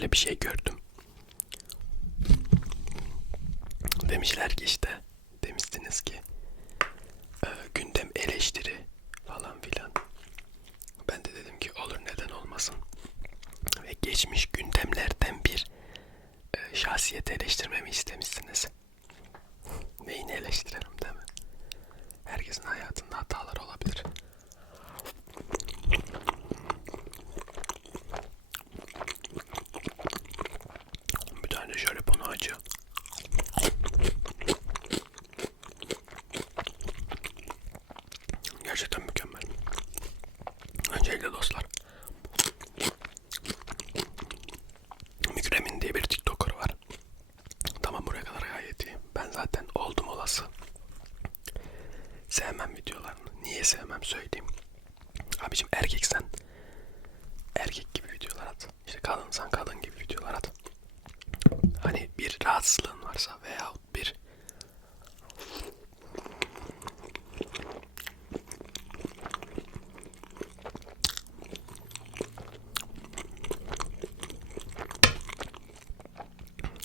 şöyle bir şey gördüm. Demişler ki işte demiştiniz ki e, gündem eleştiri falan filan. Ben de dedim ki olur neden olmasın. Ve geçmiş gündemlerden bir e, şahsiyeti eleştirmemi istemişsiniz. Neyini eleştirelim değil mi? Herkesin hayatında hatalar olabilir. Bir tane şöyle bunu acı. Gerçekten mükemmel. Öncelikle dostlar. Mükremin diye bir TikToker var. Tamam buraya kadar gayet iyi. Ben zaten oldum olası. Sevmem videolarını. Niye sevmem söyleyeyim. Abicim erkeksen erkek gibi videolar at. İşte kadınsan kadın gibi videolar at. Hani bir rahatsızlığın varsa veya bir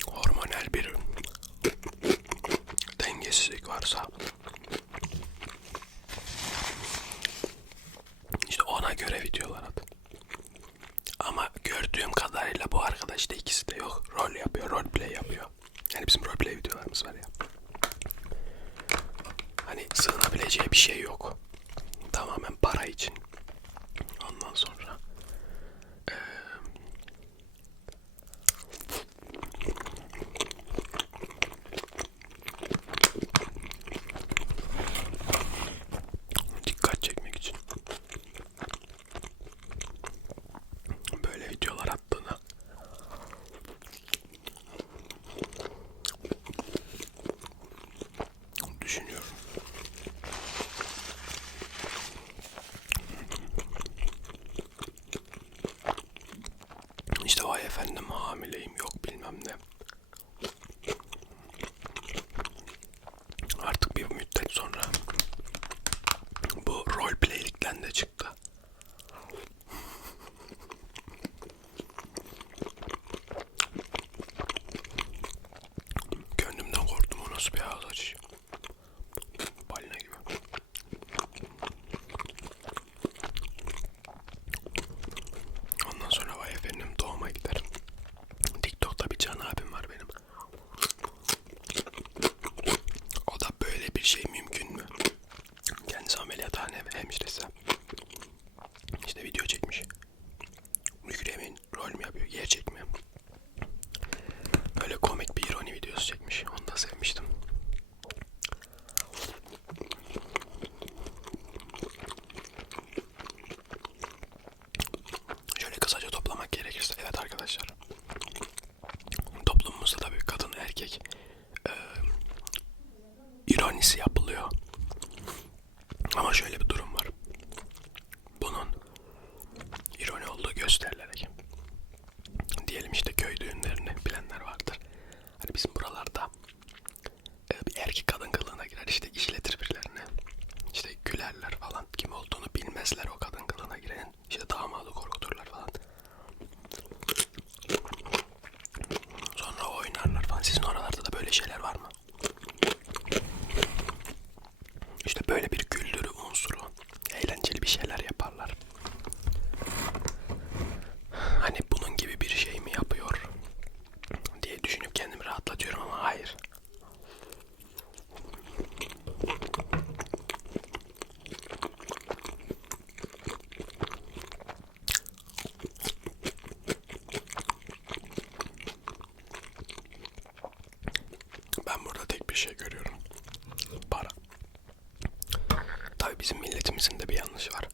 hormonal bir dengesizlik varsa işte ona göre videolar at. Ama gördüğüm kadarıyla da ikisi de yok. Rol yapıyor, rol play yapıyor. Yani bizim rol play videolarımız var ya. Hani sığınabileceği bir şey yok. Tamamen para için. Ondan sonra bizim milletimizin de bir yanlışı var.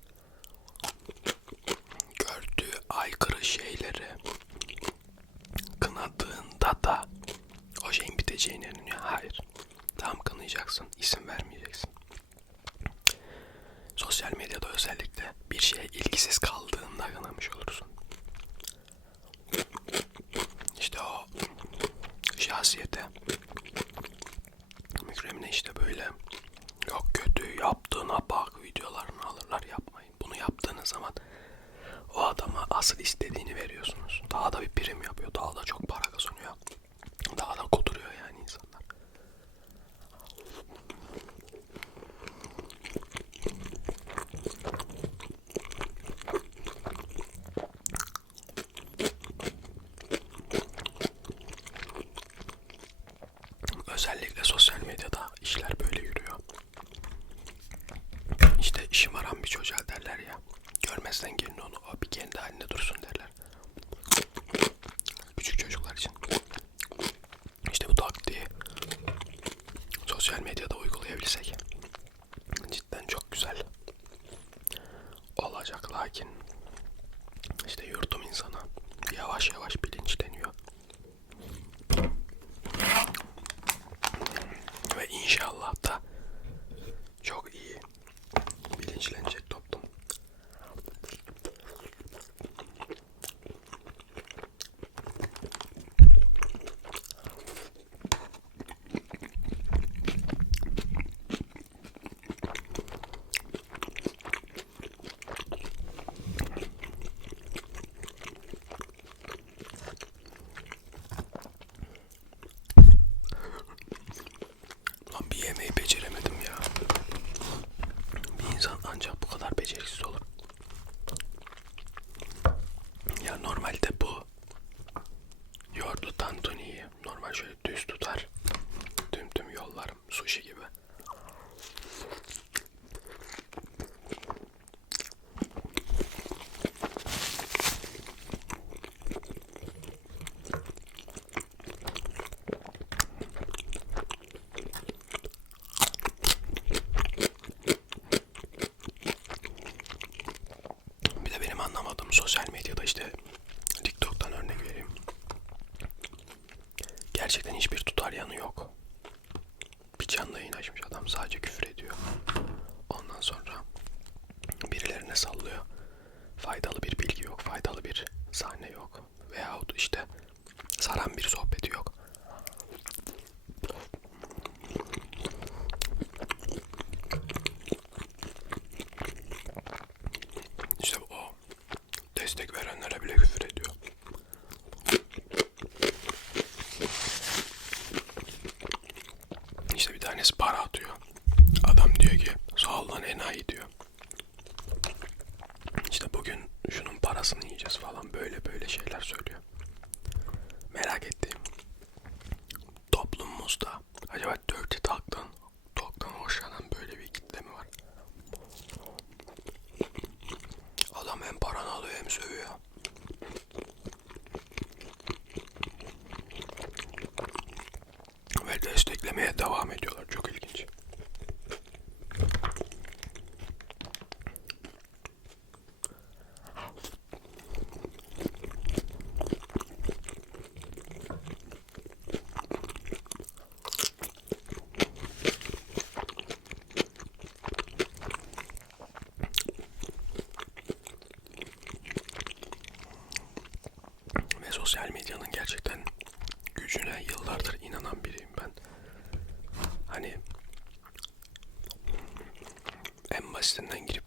Gördüğü aykırı şeyleri kınadığında da o şeyin biteceğine inanıyor. Hayır. Tam kınayacaksın, isim vermeyeceksin. Sosyal medyada özellikle bir şeye ilgisiz kaldığında kınamış olursun. İşte o şahsiyete medyada uygulayabilsek cidden çok güzel olacak lakin işte yurdum insana yavaş yavaş bilinçleniyor. Ve inşallah da çok iyi bilinçlenecek toplum. Lan bir yemeği beceremedim ya. Bir insan ancak bu kadar beceriksiz olur. Ya normalde bu yoğurtlu tantuniyi normal şöyle düz tutar. Tüm tüm yollarım sushi gibi. Bir de benim anlamadığım sosyal medyada işte TikTok'tan örnek vereyim. Gerçekten hiçbir tutar yanı yok. Bir canlı yayın açmış adam sadece küfür ediyor. Ondan sonra birilerine sallıyor. Faydalı bir bilgi yok, faydalı bir sahne yok. Veyahut işte saran bir sohbeti yok. İşte o destek verenlere bile küfür ediyor. İşte bir tanesi para atıyor. Adam diyor ki sağ enayi diyor. İşte bugün şunun parasını yiyeceğiz falan böyle böyle şeyler söylüyor. Merak ettiğim toplumumuzda acaba dirty talk'tan talk'tan hoşlanan böyle bir kitle mi var? Adam hem paranı alıyor hem sövüyor. Ve desteklemeye devam ediyorlar. Çok ilginç. Ve sosyal medyanın gerçekten gücüne yıllardır inanan biriyim ben. Hani en basitinden girip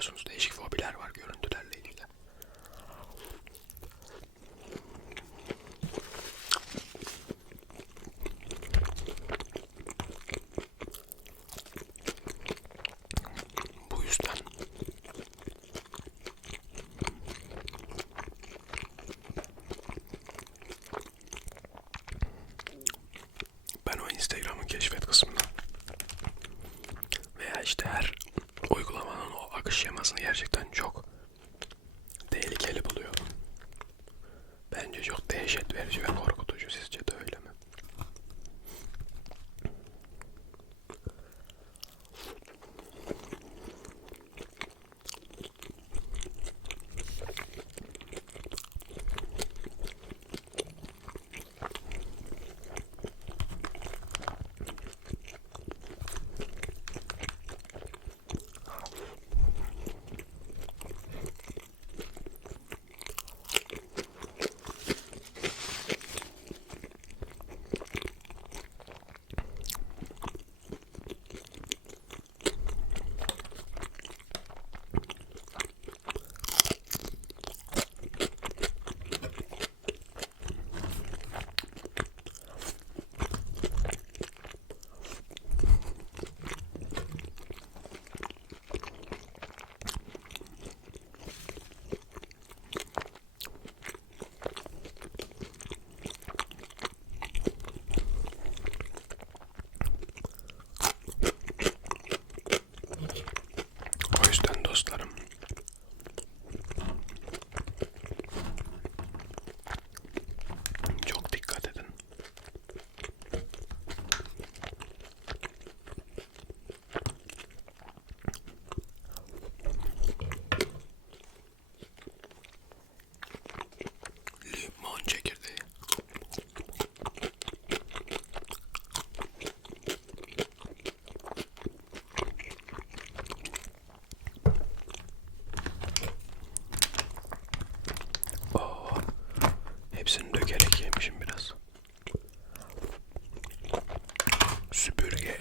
Biliyorsunuz değişik fobiler var görüntülerle ilgili. Bu yüzden ben o Instagram'ın keşfet kısmına veya işte süpürge.